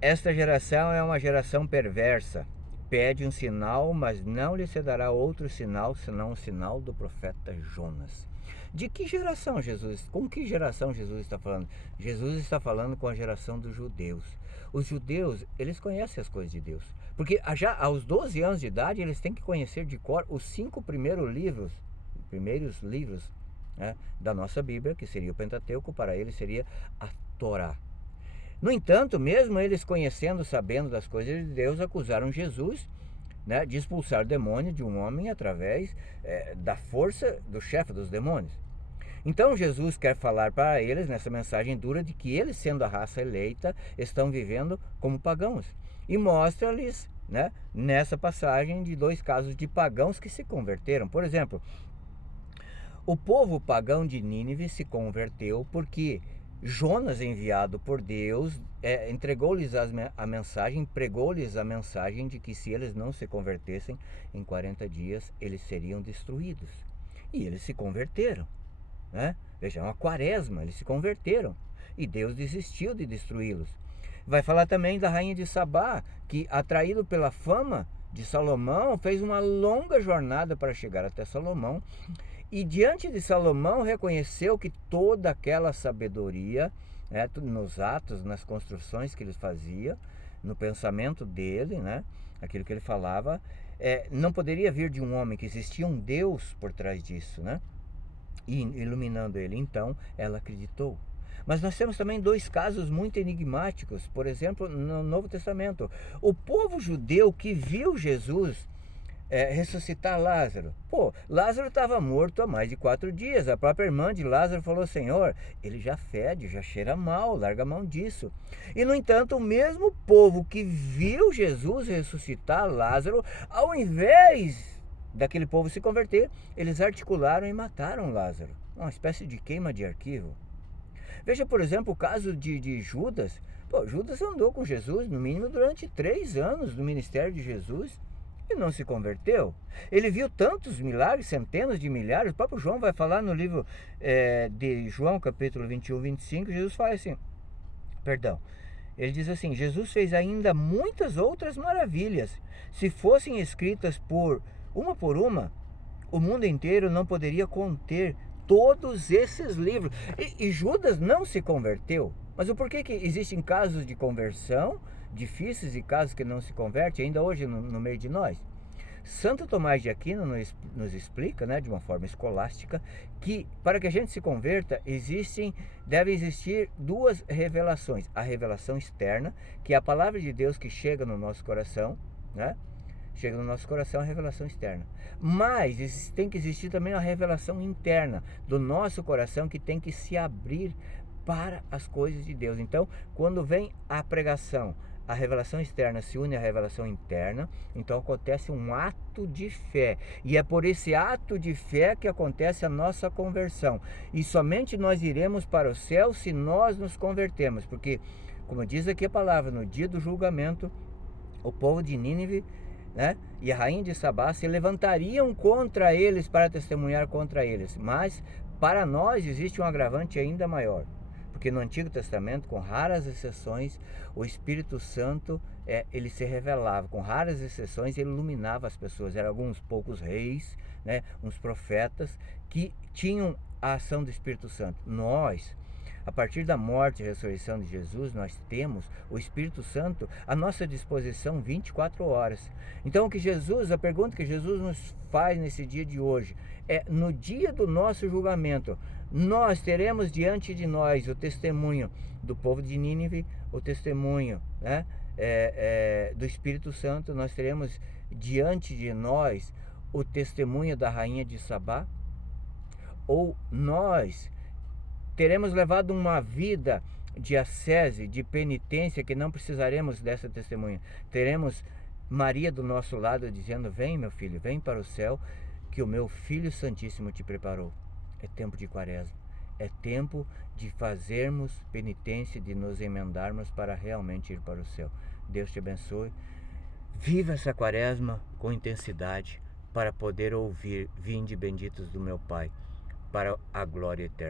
Esta geração é uma geração perversa. Pede um sinal, mas não lhe se dará outro sinal, senão o sinal do profeta Jonas. De que geração Jesus? Com que geração Jesus está falando? Jesus está falando com a geração dos judeus. Os judeus, eles conhecem as coisas de Deus. Porque já aos 12 anos de idade, eles têm que conhecer de cor os 5 primeiros livros, né, da nossa Bíblia, que seria o Pentateuco, para eles seria a Torá. No entanto, mesmo eles conhecendo, sabendo das coisas de Deus, acusaram Jesus, né, de expulsar demônio de um homem através da força do chefe dos demônios. Então Jesus quer falar para eles, nessa mensagem dura, de que eles, sendo a raça eleita, estão vivendo como pagãos. E mostra-lhes, né, nessa passagem, de 2 casos de pagãos que se converteram. Por exemplo, o povo pagão de Nínive se converteu porque Jonas, enviado por Deus, entregou-lhes a mensagem, pregou-lhes a mensagem de que se eles não se convertessem, em 40 dias eles seriam destruídos. E eles se converteram, né? Vejam, a quaresma, eles se converteram. E Deus desistiu de destruí-los. Vai falar também da rainha de Sabá, que, atraído pela fama de Salomão, fez uma longa jornada para chegar até Salomão. E diante de Salomão reconheceu que toda aquela sabedoria, né, nos atos, nas construções que ele fazia, no pensamento dele, né, aquilo que ele falava, não poderia vir de um homem, que existia um Deus por trás disso, né, e iluminando ele. Então ela acreditou. Mas nós temos também 2 casos muito enigmáticos. Por exemplo, no Novo Testamento, o povo judeu que viu Jesus ressuscitar Lázaro. Pô, Lázaro estava morto há mais de 4 dias. A própria irmã de Lázaro falou: Senhor, ele já fede, já cheira mal, larga a mão disso. E no entanto, o mesmo povo que viu Jesus ressuscitar Lázaro, ao invés daquele povo se converter, eles articularam e mataram Lázaro. Uma espécie de queima de arquivo. Veja, por exemplo, o caso de Judas. Pô, Judas andou com Jesus, no mínimo, durante 3 anos do ministério de Jesus e não se converteu. Ele viu tantos milagres, centenas de milhares. O próprio João vai falar no livro de João, capítulo 21, 25. Jesus fala assim, perdão, ele diz assim: Jesus fez ainda muitas outras maravilhas. Se fossem escritas por uma, o mundo inteiro não poderia conter todos esses livros. E Judas não se converteu. Mas o porquê que existem casos de conversão difíceis e casos que não se convertem ainda hoje no meio de nós? Santo Tomás de Aquino nos explica, né, de uma forma escolástica, que para que a gente se converta, devem existir 2 revelações. A revelação externa, que é a palavra de Deus que chega no nosso coração, né? Chega no nosso coração, a revelação externa. Mas tem que existir também a revelação interna do nosso coração, que tem que se abrir para as coisas de Deus. Então, quando vem a pregação, a revelação externa se une à revelação interna, então acontece um ato de fé. E é por esse ato de fé que acontece a nossa conversão. E somente nós iremos para o céu se nós nos convertemos. Porque, como diz aqui a palavra, no dia do julgamento, o povo de Nínive, né, e a rainha de Sabá se levantariam contra eles para testemunhar contra eles. Mas para nós existe um agravante ainda maior, porque no Antigo Testamento, com raras exceções, o Espírito Santo ele se revelava. Com raras exceções, ele iluminava as pessoas. Eram alguns poucos reis, né, uns profetas que tinham a ação do Espírito Santo. Nós, a partir da morte e ressurreição de Jesus, nós temos o Espírito Santo à nossa disposição 24 horas. Então, a pergunta que Jesus nos faz nesse dia de hoje é: no dia do nosso julgamento, nós teremos diante de nós o testemunho do povo de Nínive, o testemunho, né, do Espírito Santo. Nós teremos diante de nós o testemunho da rainha de Sabá? Ou nós teremos levado uma vida de ascese, de penitência, que não precisaremos dessa testemunha? Teremos Maria do nosso lado dizendo: vem, meu filho, vem para o céu, que o meu Filho Santíssimo te preparou. É tempo de quaresma. É tempo de fazermos penitência, de nos emendarmos para realmente ir para o céu. Deus te abençoe. Viva essa quaresma com intensidade, para poder ouvir: vinde benditos do meu Pai, para a glória eterna.